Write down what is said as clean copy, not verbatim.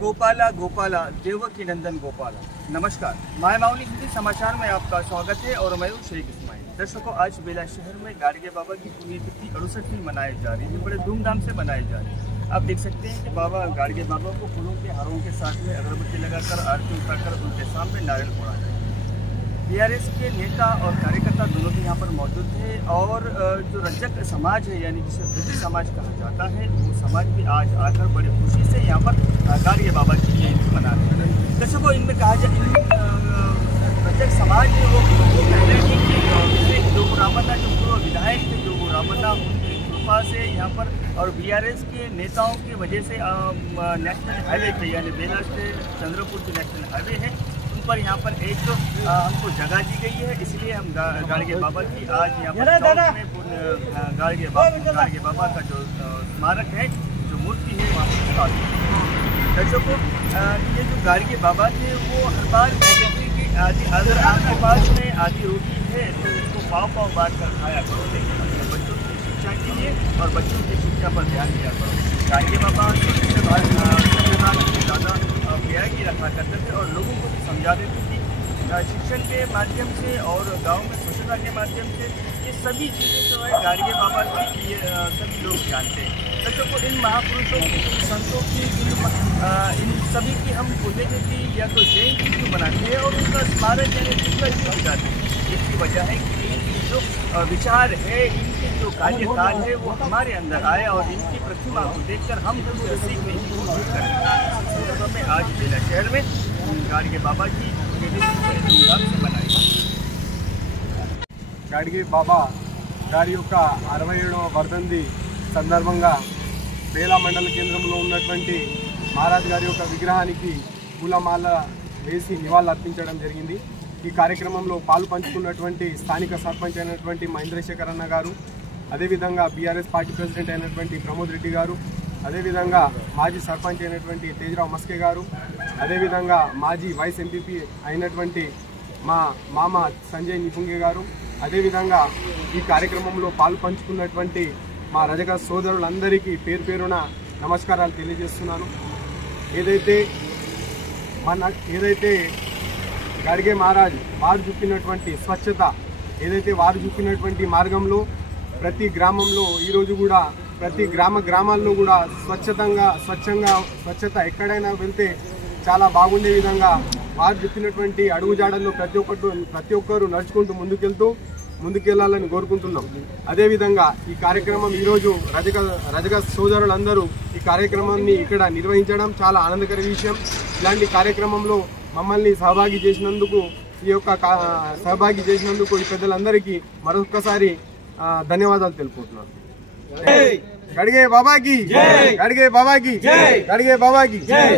गोपाला गोपाला देवकी नंदन गोपाला। नमस्कार, माय माउली हिंदी समाचार में आपका स्वागत है और मैं हूं शेख इस्माइल। दर्शकों, आज बेला शहर में गाड़गे बाबा की पुण्यतिथि 68वीं मनाई जा रही है। बड़े धूमधाम से मनाई जा रही है। आप देख सकते हैं कि बाबा गाड़गे बाबा को फूलों के हारों के साथ में अगरबत्ती लगाकर आरती उतारकर उनके सामने नारियल फोड़ा है। बीआरएस के नेता और कार्यकर्ता दोनों भी यहाँ पर मौजूद थे और जो रजक समाज है यानी जिसे धोबी समाज कहा जाता है, वो समाज भी आज आकर बड़ी खुशी से यहाँ पर गाड़गे बाबा की जयंती मना रहे हैं। दर्शकों, इनमें कहा जाए रजक समाज है वो पहले ही जोगू रामन्ना जो पूर्व विधायक थे जोगू रामन्ना उनकी कृपा से यहाँ पर और बीआरएस के नेताओं की वजह से नेशनल हाईवे पे यानी बेला से चंद्रपुर जो नेशनल हाईवे है पर यहाँ पर एक तो हमको जगह दी गई है, इसलिए हम गाड़गे बाबा की आज यहाँ पर गाड़गे बाबा का जो स्मारक है, जो मूर्ति है वहाँ पर स्थापित। दर्शकों, ये जो गाड़गे बाबा थे वो हर बार कहते कि अगर आपके पास में आधी रोटी है तो उसको पाव बांट कर खाया करो, लेकिन अपने बच्चों की शिक्षा के लिए और बच्चों की शिक्षा पर ध्यान दिया करो। गाड़गे बाबा ज़्यादा प्रयागी रखा करते थे और लोगों को भी समझा देते थे कि शिक्षण के माध्यम से और गांव में स्वच्छता के माध्यम से ये सभी चीज़ें जो है गाड़गे बाबा की सभी लोग जानते हैं। बच्चों को इन महापुरुषों संतों की इन सभी की हम पुण्यतिथि या तो जयंती क्यों मनाते हैं और उनका स्मारक यानी उनका क्यों जाते हैं। इसकी वजह है कि इनकी जो विचार है, इनकी जो कार्यकाल है वो हमारे अंदर आए और इनकी प्रतिमा को देखकर हम सीखने की कोशिश करें। में आज बेला शहर में गाड़गे बाबा की धूमधाम से मनाई। गाड़गे बाबा గారి యొక్క 67వ వర్ధంతి సందర్భంగా బేలా మండల కేంద్రంలో ఉన్నటువంటి మహారాజ్ గారి యొక్క విగ్రహానికి పూలమాల వేసి నివాళులు అర్పించడం జరిగింది। ఈ కార్యక్రమంలో పాలు పంచుకున్నటువంటి స్థానిక సర్పంచ్ అయినటువంటి మహేంద్రశేఖర్ అన్న గారు, అదేవిధంగా బీఆర్ఎస్ పార్టీ ప్రెసిడెంట్ అయినటువంటి ప్రమోద్ రెడ్డి గారు, అదేవిధంగా మాజీ సర్పంచ్ అయినటువంటి తేజరావు మస్కే గారు, అదేవిధంగా మాజీ వైస్ ఎంపీపీ అయినటువంటి మా మామ సంజయ్ నిపుంగే గారు, అదేవిధంగా ఈ కార్యక్రమంలో పాలు పంచుకున్నటువంటి మా రజక సోదరులందరికీ పేరు పేరున నమస్కారాలు తెలియజేస్తున్నాను। ఏదైతే గాడ్గే మహారాజ్ వారు చూపినటువంటి స్వచ్ఛత, ఏదైతే వారు చూపినటువంటి మార్గంలో ప్రతి గ్రామంలో ఈరోజు కూడా ప్రతి గ్రామాల్లో కూడా స్వచ్ఛత ఎక్కడైనా వెళ్తే చాలా బాగుండే విధంగా వారు చెప్పినటువంటి అడుగుజాడల్లో ప్రతి ఒక్కరు నడుచుకుంటూ ముందుకెళ్లాలని కోరుకుంటున్నాం। అదేవిధంగా ఈ కార్యక్రమం ఈరోజు రజక సోదరులందరూ ఈ కార్యక్రమాన్ని ఇక్కడ నిర్వహించడం చాలా ఆనందకర విషయం। ఇలాంటి కార్యక్రమంలో మమ్మల్ని సహభాగి చేసినందుకు ఈ పెద్దలందరికీ మరొకసారి ధన్యవాదాలు తెలుపుతున్నాను। गाड़गे बाबा की जय, गाड़गे बाबा की जय, गाड़गे बाबा की जय।